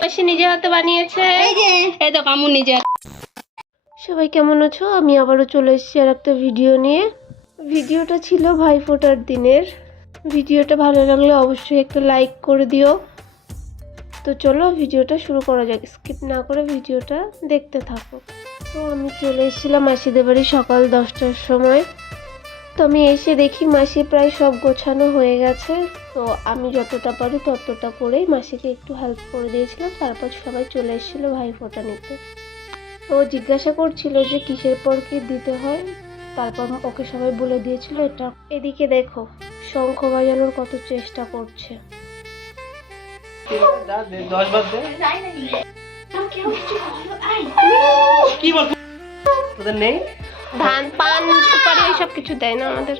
মাসি নিজে হাতে বানিয়েছে। এই তো কামু নিজে। সবাই কেমন আছো? আমি আবারও চলে এসেছি আর একটা ভিডিও নিয়ে। ভিডিওটা ছিল ভাইফোঁটার দিনের। ভিডিওটা ভালো লাগলে অবশ্যই একটা লাইক করে দিও। তো চলো ভিডিওটা শুরু করা যাক, স্কিপ না করে ভিডিওটা দেখতে থাকো। তো আমি চলে এসেছিলাম মাসিদের বাড়ি সকাল 10টার সময়। তো আমি এসে দেখি মাসি প্রায় সব গোছানো হয়ে গেছে। তো আমি যতটা পারি ততটা করেই মাসিকে একটু হেল্প করে দিয়েছিলাম। তারপর সবাই চলে এসেছিলো ভাইফোঁটা নিতে। তো জিজ্ঞাসা করছিল যে কিসের পর কি দিতে হয়, তারপর ওকে সবাই বলে দিয়েছিল এটা। এদিকে দেখো শঙ্খ বাজানোর কত চেষ্টা করছে। ধান পান সুপারি এইসব কিছু দেয় না আমাদের।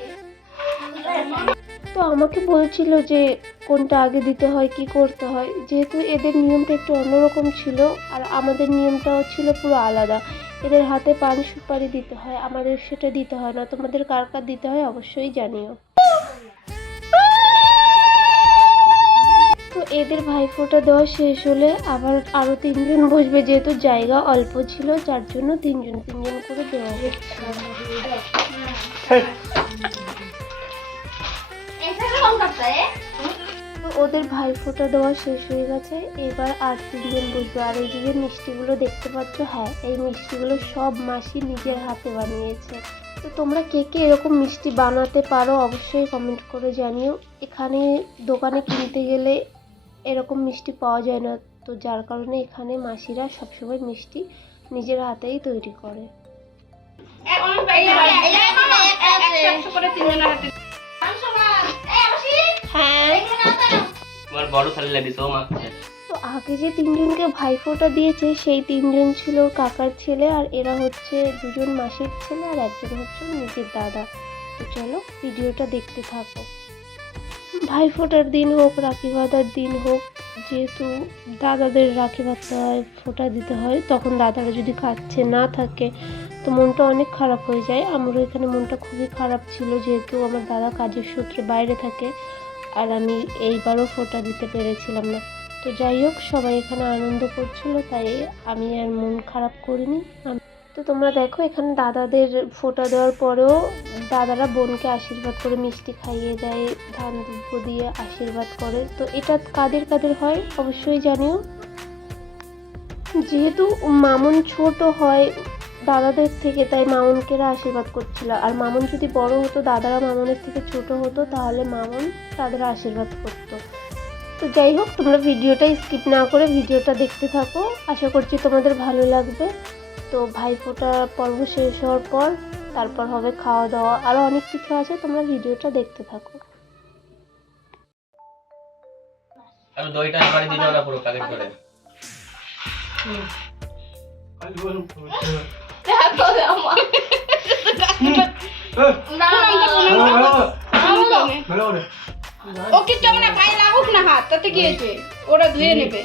তো আমাকে বলছিল যে কোনটা আগে দিতে হয়, কি করতে হয়, যেহেতু এদের নিয়মটা একটু অন্যরকম ছিল আর আমাদের নিয়মটাও ছিল পুরো আলাদা। এদের হাতে পান সুপারি দিতে হয়, আমাদের সেটা দিতে হয় না। তোমাদের কার কার দিতে হয় অবশ্যই জানিও। তো এদের ভাইফোঁটা দেওয়া শেষ হলে আবার আরো 3জন বসবে, যেহেতু জায়গা অল্প ছিল যার জন্য 3জন করে দেওয়া হচ্ছে। ওদের ভাইফোঁটা দেওয়া শেষ হয়ে গেছে, এবার আর 3জন বসবে। আর এই যে মিষ্টিগুলো দেখতে পাচ্ছ, হ্যাঁ এই মিষ্টিগুলো সব মাসি নিজের হাতে বানিয়েছে। তো তোমরা কে কে এরকম মিষ্টি বানাতে পারো অবশ্যই কমেন্ট করে জানিও। এখানে দোকানে কিনতে গেলে এরকম মিষ্টি পাওয়া যায় না, তো যার কারণে এখানে মাসিরা সবসময় মিষ্টি নিজের হাতেই তৈরি করে। তো আগে যে 3জনকে ভাইফোঁটা দিয়েছে সেই 3জন ছিল কাকার ছেলে, আর এরা হচ্ছে 2জন মাসির ছেলে আর 1জন হচ্ছে নিজের দাদা। তো চলো ভিডিওটা দেখতে থাকো। ভাইফোঁটার দিন হোক, রাখি বাঁধার দিন হোক, যেহেতু দাদাদের রাখি বাঁধতে হয়, ফোঁটা দিতে হয়, তখন দাদারা যদি কাছে না থাকে তো মনটা অনেক খারাপ হয়ে যায়। আমারও এখানে মনটা খুবই খারাপ ছিল, যেহেতু আমার দাদা কাজের সূত্রে বাইরে থাকে আর আমি এইবারও ফোঁটা দিতে পেরেছিলাম না। তো যাই হোক, সবাই এখানে আনন্দ করছিল তাই আমি আর মন খারাপ করিনি। তো তোমরা দেখো এখানে দাদাদের ফোঁটা দেওয়ার পরেও দাদারা বোনকে আশীর্বাদ করে মিষ্টি খাইয়ে দেয়, ধান দুব্ব দিয়ে আশীর্বাদ করে। তো এটা কাদের কাদের হয় অবশ্যই জানিও। যেহেতু মামুন ছোট হয় দাদাদের থেকে, তাই মামুনকেরা আশীর্বাদ করছিল। আর মামুন যদি বড় হতো, দাদারা মামুনের থেকে ছোট হতো, তাহলে মামুন তাদের আশীর্বাদ করতো। তো যাই হোক, তোমরা ভিডিওটা স্কিপ না করে ভিডিওটা দেখতে থাকো, আশা করছি তোমাদের ভালো লাগবে। তো ভাইফোঁটা পর্ব শেষ হওয়ার পর তারপর হবে খাওয়া দাওয়া, আরও অনেক কিছু আছে, তোমরা ভিডিওটা দেখতে থাকো। আর দইটা এবারে দিও না পুরো প্যাকেট করে। ওকে কেমন গায়ে লাগুক না হাত, তাতে কি হয়েছে, ওরা ধুয়ে নেবে।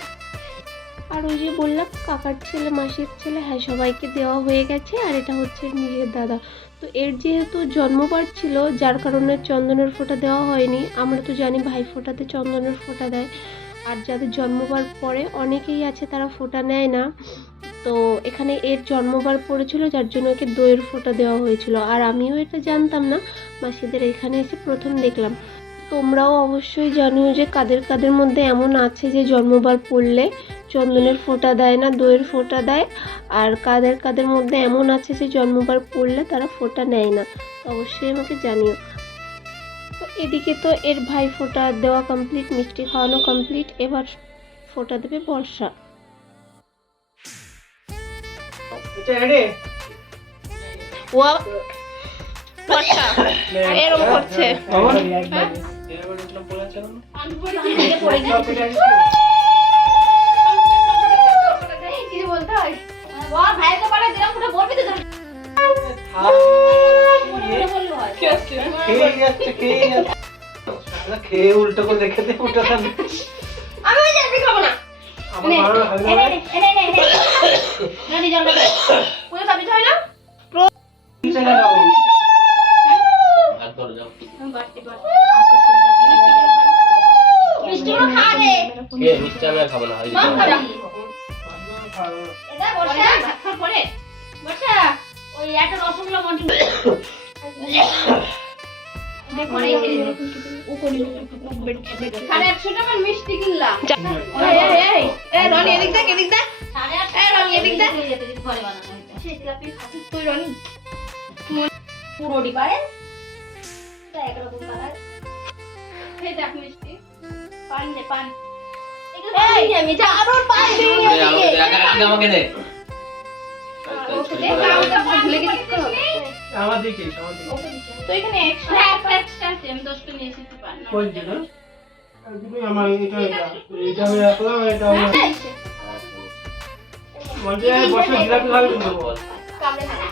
আর ওই যে বললাম কাকার ছেলে মাসির ছেলে, হ্যাঁ সবাইকে দেওয়া হয়ে গেছে। আর এটা হচ্ছে নিজের দাদা। তো এর যেহেতু জন্মবার ছিল যার কারণে চন্দনের ফোঁটা দেওয়া হয়নি। আমরা তো জানি ভাইফোঁটাতে চন্দনের ফোঁটা দেয়, আর যাদের জন্মবার পরে অনেকেই আছে তারা ফোঁটা নেয় না। তো এখানে এর জন্মবার পড়েছিল যার জন্য একে দইয়ের ফোঁটা দেওয়া হয়েছিল। আর আমিও এটা জানতাম না, মাসিদের এখানে এসে প্রথম দেখলাম। তোমরাও অবশ্যই জানিও যে কাদের কাদের মধ্যে এমন আছে যে জন্মবার পড়লে চন্দনের ফোঁটা দেয় না, দইয়ের ফোঁটা দেয়। আর কাদের কাদের মধ্যে এমন আছে যে জন্মবার পড়লে তারা ফোঁটা নেয় না, অবশ্যই আমাকে জানিও। তো এদিকে তো এর ভাইফোঁটা দেওয়া কমপ্লিট, মিষ্টি খাওয়ানো কমপ্লিট, এবার ফোঁটা দেবে বর্ষা। বর্ষা এরকম করছে। খেয়ে উল্টো করে রেখে দে, উল্টো খাবে। আমি খাবো না। এ মিষ্টি আমি আর খাবো না ওই দিতে হবে। এটা বর্ষা ভাত খাওয়ার পরে বর্ষা ওই একটা রসগোল্লা মন্টি দেখো এই সাড়ে 800 টাকার মিষ্টি কিনলাম। এই রনি এদিক দেখ এই রনি এদিক দেখ তুই রনি পুরোটি পারে তা একরকম কালার এই দেখ মিষ্টি পান দে পান এই আমি যা আরো পান দে, আমাকে দে, আগে আমাকে দে আমার দিকে তো এখানে এক্সট্রা এক্সট্রা আছে আমি 10 টা নিয়ে এসেছি পান কই দিল আমার এটা আমি রাখলাম এটা আমার মন্দিরে বসে জিলাপি খাবে তো কামড়ে খানা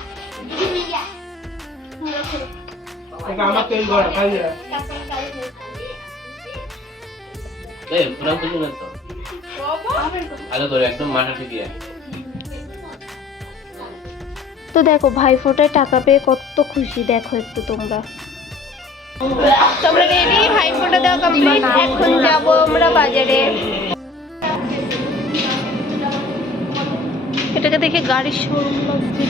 এটা আমার তেল গড়া খাই যা এ পুরো কিছু না তো আগে তোর একদম মাথা ঠিকই আছে। তো দেখো ভাইফোঁটায় টাকা পেয়ে কত খুশি দেখো একটু তোমরা। তোমরা রেডি? ভাইফোঁটা দেওয়া কমপ্লিট, এখন যাব আমরা বাজারে। এটাকে দেখে গাড়ির শোরুম লাগছে।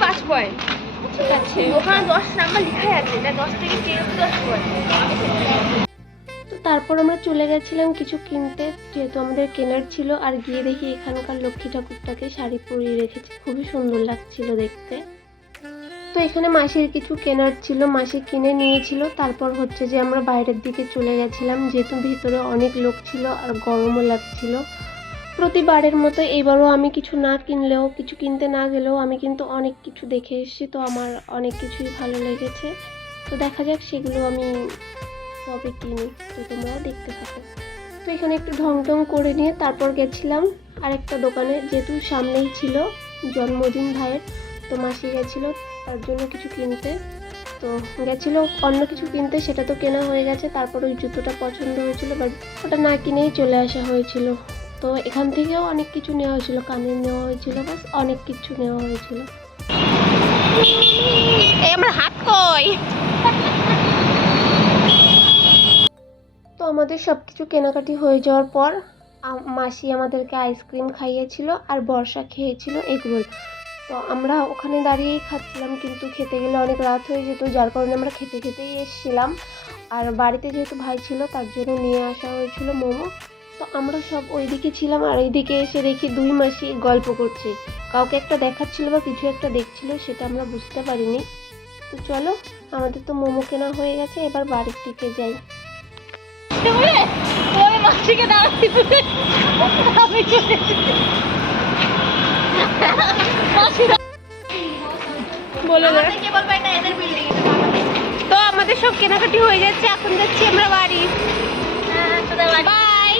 পাঁচ পয়েন্ট ঠিক আছে, ওখানে 10 নাম্বার লেখা আছে এটা 10 থেকে 10 পয়েন্ট। তো তারপর আমরা চলে গেছিলাম কিছু কিনতে, যেহেতু আমাদের কেনার ছিল। আর গিয়ে দেখি এখানকার লক্ষ্মী ঠাকুরটাকে শাড়ি পরিয়ে রেখেছে, খুবই সুন্দর লাগছিল দেখতে। তো এখানে মাসির কিছু কেনার ছিল, মাসি কিনে নিয়েছিল। তারপর হচ্ছে যে আমরা বাইরের দিকে চলে গেছিলাম, যেহেতু ভিতরে অনেক লোক ছিল আর গরমও লাগছিল। প্রতিবারের মতো এবারও আমি কিছু না কিনলেও, কিছু কিনতে না গেলেও আমি কিন্তু অনেক কিছু দেখে এসেছি। তো আমার অনেক কিছুই ভালো লেগেছে, তো দেখা যাক সেগুলো আমি কবে কিনি, তো তোমরাও দেখতে থাকো। তো এখানে একটু ঢং টং করে নিয়ে তারপর গেছিলাম আরেকটা দোকানে, যেহেতু সামনেই ছিল জন্মদিন ভাইয়ের। তো মাসি গেছিলো তার জন্য কিছু কিনতে, তো গেছিলো অন্য কিছু কিনতে, সেটা তো কেনা হয়ে গেছে। তারপর ওই জুতোটা পছন্দ হয়েছিল, বাট ওটা না কিনেই চলে আসা হয়েছিল। তো এখান থেকেও অনেক কিছু নেওয়া হয়েছিল, কানের নেওয়া হয়েছিল, বাস অনেক কিছু নেওয়া হয়েছিল। এই আমার হাত কই। তো আমাদের সব কিছু কেনাকাটি হয়ে যাওয়ার পর মাসি আমাদেরকে আইসক্রিম খাইয়েছিল আর বর্ষা খেয়েছিল এগরোল। তো আমরা ওখানে দাঁড়িয়েই খাচ্ছিলাম, কিন্তু খেতে গেলে অনেক রাত হয়ে যেত, যার কারণে আমরা খেতে খেতেই এসেছিলাম। আর বাড়িতে যেহেতু ভাই ছিল তার জন্য নিয়ে আসা হয়েছিল মোমো। তো আমরা সব ওইদিকে ছিলাম, আর এইদিকে এসে দেখি দুই মাসি গল্প করছে, কাউকে একটা দেখাচ্ছিল বা কিছু একটা দেখছিল, সেটা আমরা বুঝতে পারিনি। তো চলো, আমাদের তো মোমো কেনা হয়ে গেছে, এবার বাড়ির দিকে যাই। ওই মাসিকে দাঁড়াতে আমি চলে বলে দে। কে বলবে এটা এদের বিল্ডিং তো আমাদের সব কেনাকাটি হয়ে যাচ্ছে, এখন যাচ্ছি আমরা বাড়ি। এটা বাই।